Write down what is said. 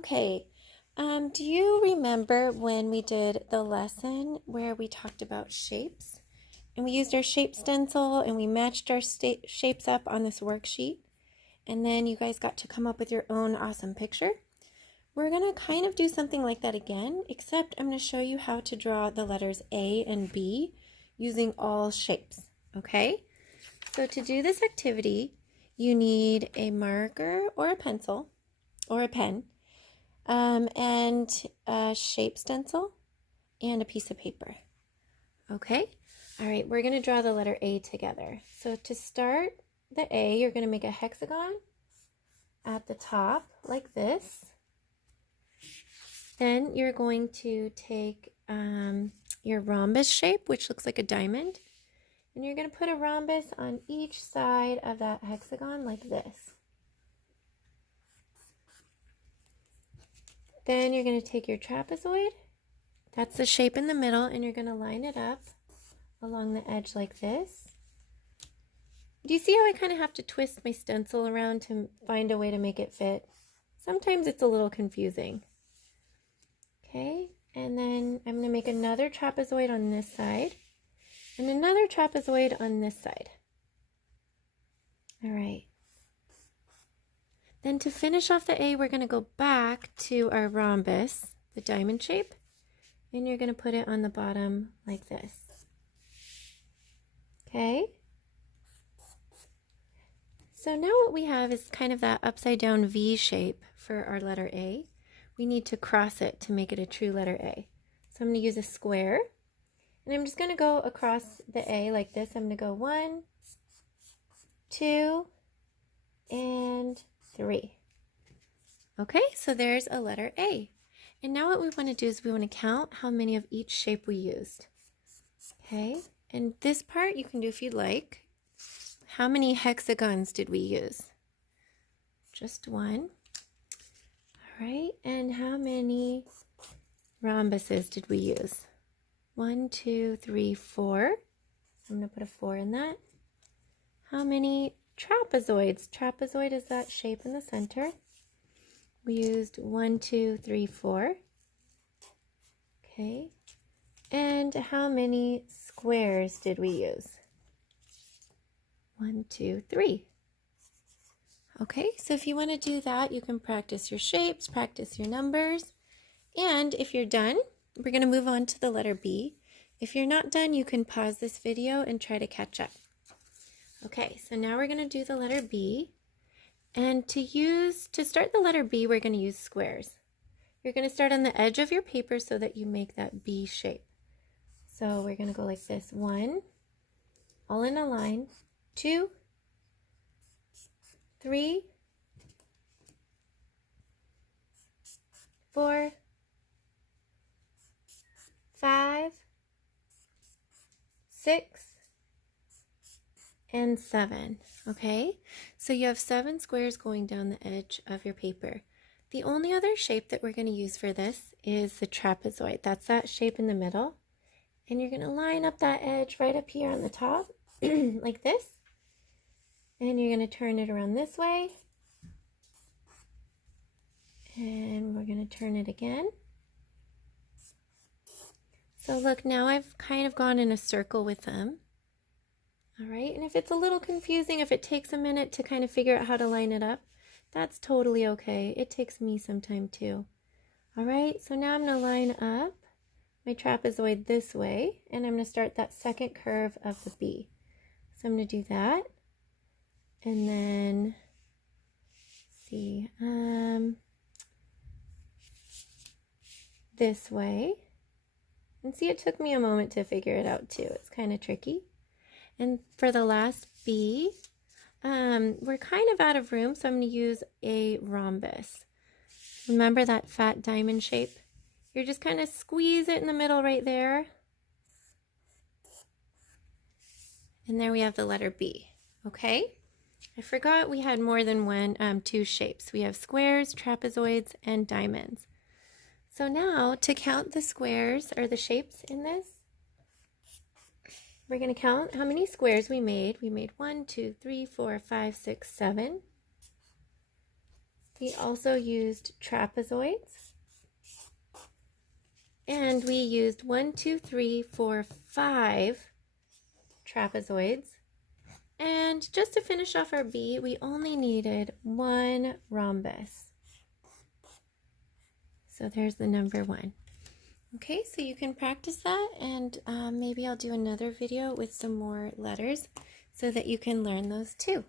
Okay, do you remember when we did the lesson where we talked about shapes? And we used our shape stencil and we matched our shapes up on this worksheet. And then you guys got to come up with your own awesome picture. We're going to kind of do something like that again, except I'm going to show you how to draw the letters A and B using all shapes, okay? So to do this activity, you need a marker or a pencil or a pen, and a shape stencil and a piece of paper. Okay, all right, we're going to draw the letter A together. So to start the A, you're going to make a hexagon at the top like this. Then you're going to take your rhombus shape, which looks like a diamond, and you're going to put a rhombus on each side of that hexagon like this. Then you're going to take your trapezoid, that's the shape in the middle, and you're going to line it up along the edge like this. Do you see how I kind of have to twist my stencil around to find a way to make it fit? Sometimes it's a little confusing. Okay, and then I'm going to make another trapezoid on this side and another trapezoid on this side. All right. Then to finish off the A, we're going to go back to our rhombus, the diamond shape, and you're going to put it on the bottom like this. Okay? So now what we have is kind of that upside down V shape for our letter A. We need to cross it to make it a true letter A. So I'm going to use a square, and I'm just going to go across the A like this. I'm going to go 1, 2, and 3. Okay, so there's a letter A. And now what we want to do is we want to count how many of each shape we used. Okay, and this part you can do if you'd like. How many hexagons did we use? Just one. All right, and how many rhombuses did we use? 1, 2, 3, 4. I'm going to put a 4 in that. How many trapezoids? Trapezoid is that shape in the center. We used 1, 2, 3, 4. Okay. And how many squares did we use? 1, 2, 3. Okay, so if you want to do that, you can practice your shapes, practice your numbers. And if you're done, we're going to move on to the letter B. If you're not done, you can pause this video and try to catch up. Okay, so now we're going to do the letter B. And to start the letter B, we're going to use squares. You're going to start on the edge of your paper so that you make that B shape. So we're going to go like this. 1, all in a line. 2, 3, 4, 5, 6, and 7. Okay, so you have 7 squares going down the edge of your paper. The only other shape that we're going to use for this is the trapezoid. That's that shape in the middle. And you're going to line up that edge right up here on the top like this. And you're going to turn it around this way. And we're going to turn it again. So look, now I've kind of gone in a circle with them. All right, and if it's a little confusing, if it takes a minute to kind of figure out how to line it up, that's totally okay. It takes me some time too. All right, so now I'm going to line up my trapezoid this way, and I'm going to start that second curve of the B. So I'm going to do that, and then, let's see, this way. And see, it took me a moment to figure it out too. It's kind of tricky. And for the last B, we're kind of out of room, so I'm going to use a rhombus. Remember that fat diamond shape? You're just kind of squeeze it in the middle right there. And there we have the letter B, okay? I forgot we had more than two shapes. We have squares, trapezoids, and diamonds. So now to count the squares or the shapes in this, we're going to count how many squares we made. We made 1, 2, 3, 4, 5, 6, 7. We also used trapezoids. And we used 1, 2, 3, 4, 5 trapezoids. And just to finish off our B, we only needed 1 rhombus. So there's the number 1. Okay, so you can practice that, and maybe I'll do another video with some more letters so that you can learn those too.